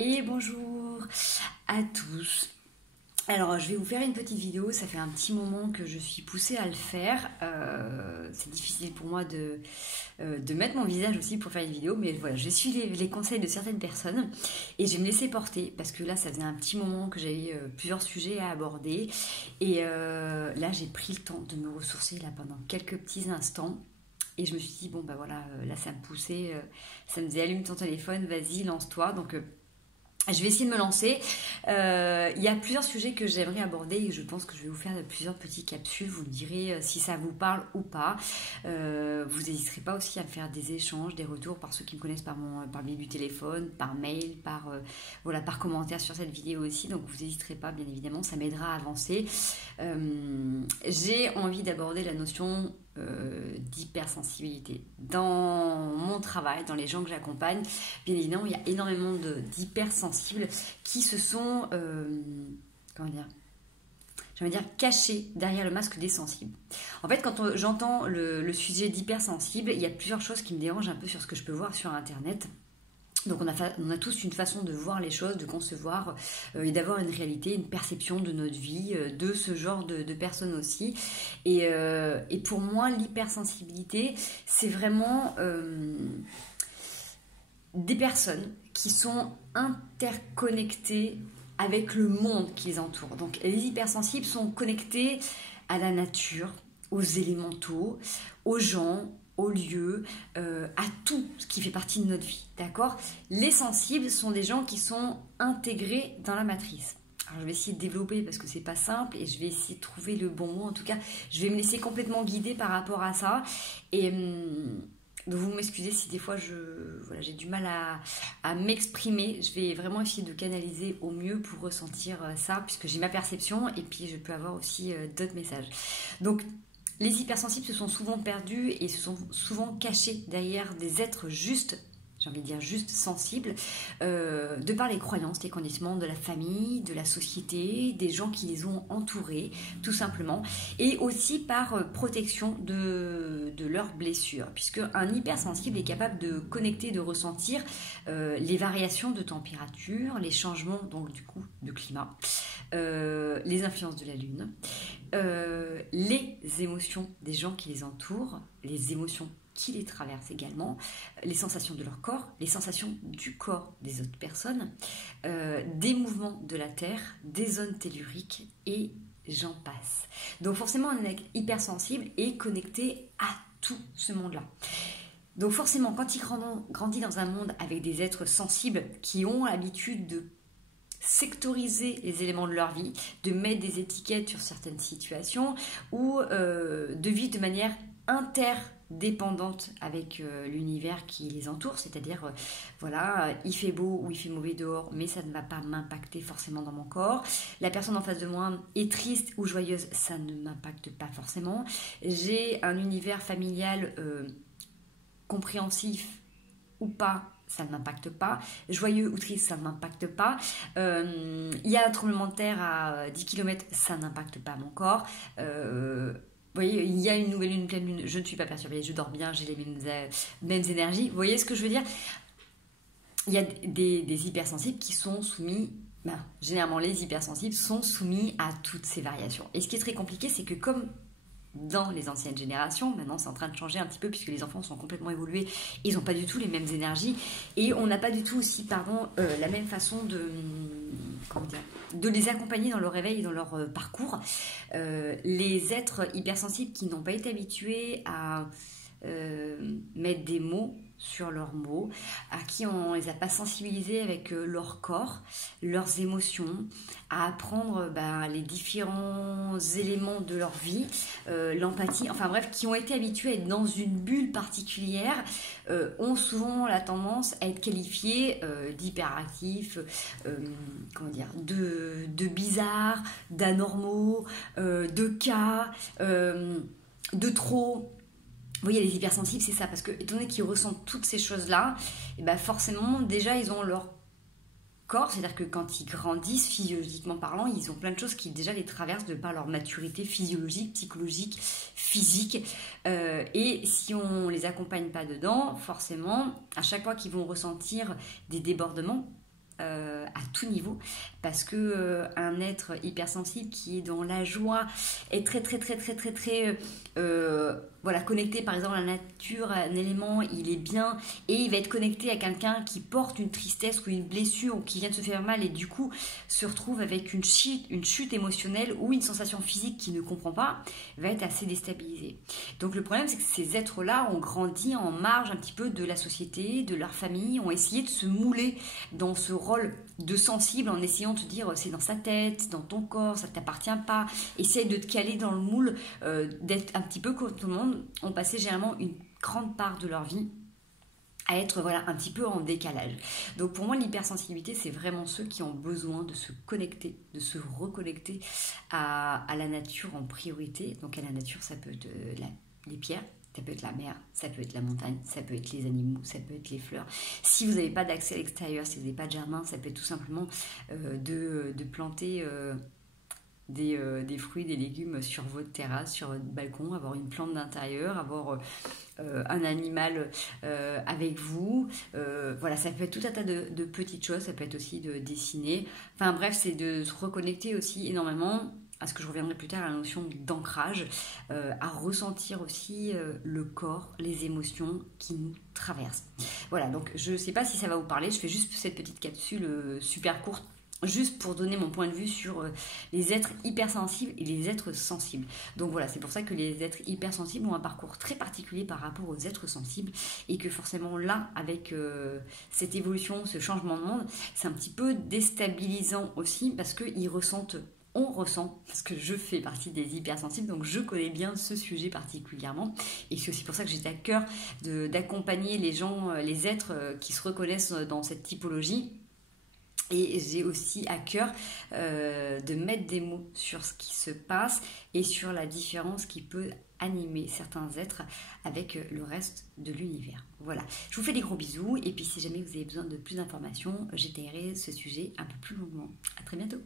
Et bonjour à tous. Alors je vais vous faire une petite vidéo, ça fait un petit moment que je suis poussée à le faire. C'est difficile pour moi de mettre mon visage aussi pour faire une vidéo, mais voilà, je suis les conseils de certaines personnes et je vais me laisser porter parce que là ça faisait un petit moment que j'avais plusieurs sujets à aborder et là j'ai pris le temps de me ressourcer là pendant quelques petits instants. Et je me suis dit, bon bah voilà, là ça me poussait, ça me disait allume ton téléphone, vas-y, lance-toi. Donc je vais essayer de me lancer. Il y a plusieurs sujets que j'aimerais aborder et je pense que je vais vous faire plusieurs petites capsules. Vous me direz si ça vous parle ou pas. Vous n'hésiterez pas aussi à me faire des échanges, des retours par ceux qui me connaissent par le biais du téléphone, par mail, par commentaire sur cette vidéo aussi. Donc vous n'hésiterez pas, bien évidemment, ça m'aidera à avancer. J'ai envie d'aborder la notion d'hypersensibilité. Dans mon travail, dans les gens que j'accompagne, bien évidemment, il y a énormément d'hypersensibles qui se sont, cachés derrière le masque des sensibles. En fait, quand j'entends le sujet d'hypersensible, il y a plusieurs choses qui me dérangent un peu sur ce que je peux voir sur Internet. Donc on a tous une façon de voir les choses, de concevoir et d'avoir une réalité, une perception de notre vie, de ce genre de personnes aussi. Et pour moi, l'hypersensibilité, c'est vraiment des personnes qui sont interconnectées avec le monde qui les entoure. Donc les hypersensibles sont connectés à la nature, aux élémentaux, aux gens, aux lieux, à tout ce qui fait partie de notre vie, d'accord? Les sensibles sont des gens qui sont intégrés dans la matrice. Alors je vais essayer de développer parce que c'est pas simple et je vais essayer de trouver le bon mot. En tout cas, je vais me laisser complètement guider par rapport à ça. Et donc vous m'excusez si des fois j'ai du mal à m'exprimer. Je vais vraiment essayer de canaliser au mieux pour ressentir ça, puisque j'ai ma perception et puis je peux avoir aussi d'autres messages. Donc les hypersensibles se sont souvent perdus et se sont souvent cachés derrière des êtres justes, j'ai envie de dire juste sensibles, de par les croyances, les conditionnements de la famille, de la société, des gens qui les ont entourés, tout simplement, et aussi par protection de leurs blessures, puisque un hypersensible est capable de connecter, de ressentir les variations de température, les changements donc du coup de climat, les influences de la lune, les émotions des gens qui les entourent, les émotions qui les traversent également, les sensations de leur corps, les sensations du corps des autres personnes, des mouvements de la Terre, des zones telluriques et j'en passe. Donc forcément, un hypersensible est connecté à tout ce monde-là. Donc forcément, quand il grandit dans un monde avec des êtres sensibles qui ont l'habitude de sectoriser les éléments de leur vie, de mettre des étiquettes sur certaines situations ou de vivre de manière interdépendante avec l'univers qui les entoure, c'est-à-dire il fait beau ou il fait mauvais dehors, mais ça ne va pas m'impacter forcément dans mon corps. La personne en face de moi est triste ou joyeuse, ça ne m'impacte pas forcément. J'ai un univers familial compréhensif ou pas, ça ne m'impacte pas. Joyeux ou triste, ça ne m'impacte pas. Il y a un tremblement de terre à 10 km, ça n'impacte pas mon corps. Vous voyez, il y a une nouvelle lune, une pleine lune, je ne suis pas perturbée, je dors bien, j'ai les mêmes énergies. Vous voyez ce que je veux dire? Il y a des hypersensibles qui sont soumis, généralement les hypersensibles sont soumis à toutes ces variations. Et ce qui est très compliqué, c'est que comme dans les anciennes générations, maintenant c'est en train de changer un petit peu puisque les enfants sont complètement évolués, ils n'ont pas du tout les mêmes énergies et on n'a pas du tout aussi la même façon de les accompagner dans leur réveil et dans leur parcours. Les êtres hypersensibles qui n'ont pas été habitués à mettre des mots sur leurs mots, à qui on les a pas sensibilisés avec leur corps, leurs émotions, à apprendre les différents éléments de leur vie, l'empathie, enfin bref, qui ont été habitués à être dans une bulle particulière, ont souvent la tendance à être qualifiés d'hyperactifs, de bizarres, d'anormaux, de cas, de trop. Vous voyez, les hypersensibles, c'est ça, parce que étant donné qu'ils ressentent toutes ces choses-là, et forcément, déjà, ils ont leur corps, c'est-à-dire que quand ils grandissent, physiologiquement parlant, ils ont plein de choses qui déjà les traversent de par leur maturité physiologique, psychologique, physique. Et si on ne les accompagne pas dedans, forcément, à chaque fois qu'ils vont ressentir des débordements, à tout niveau, parce que un être hypersensible qui est dans la joie est très voilà, connecté par exemple à la nature, à un élément, il est bien, et il va être connecté à quelqu'un qui porte une tristesse ou une blessure ou qui vient de se faire mal et du coup se retrouve avec une chute émotionnelle ou une sensation physique qu'il ne comprend pas, va être assez déstabilisé. Donc le problème, c'est que ces êtres-là ont grandi en marge un petit peu de la société, de leur famille, ont essayé de se mouler dans ce rôle de sensible en essayant de te dire c'est dans sa tête, dans ton corps, ça ne t'appartient pas, essaye de te caler dans le moule, d'être un petit peu comme tout le monde, ont passé généralement une grande part de leur vie à être voilà, un petit peu en décalage. Donc pour moi, l'hypersensibilité, c'est vraiment ceux qui ont besoin de se connecter, de se reconnecter à la nature en priorité. Donc à la nature, ça peut être les pierres, ça peut être la mer, ça peut être la montagne, ça peut être les animaux, ça peut être les fleurs. Si vous n'avez pas d'accès à l'extérieur, si vous n'avez pas de jardin, ça peut être tout simplement de planter des fruits, des légumes sur votre terrasse, sur votre balcon, avoir une plante d'intérieur, avoir un animal avec vous. Voilà, ça peut être tout un tas de petites choses, ça peut être aussi de dessiner. Enfin bref, c'est de se reconnecter aussi énormément à ce que je reviendrai plus tard, à la notion d'ancrage, à ressentir aussi le corps, les émotions qui nous traversent. Voilà, donc je ne sais pas si ça va vous parler, je fais juste cette petite capsule super courte, juste pour donner mon point de vue sur les êtres hypersensibles et les êtres sensibles. Donc voilà, c'est pour ça que les êtres hypersensibles ont un parcours très particulier par rapport aux êtres sensibles et que forcément là, avec cette évolution, ce changement de monde, c'est un petit peu déstabilisant aussi parce qu'ils ressentent, on ressent, parce que je fais partie des hypersensibles, donc je connais bien ce sujet particulièrement, et c'est aussi pour ça que j'étais à cœur d'accompagner les gens, les êtres qui se reconnaissent dans cette typologie. Et j'ai aussi à cœur de mettre des mots sur ce qui se passe et sur la différence qui peut animer certains êtres avec le reste de l'univers. Voilà, je vous fais des gros bisous et puis si jamais vous avez besoin de plus d'informations, j'étayerai ce sujet un peu plus longuement. À très bientôt.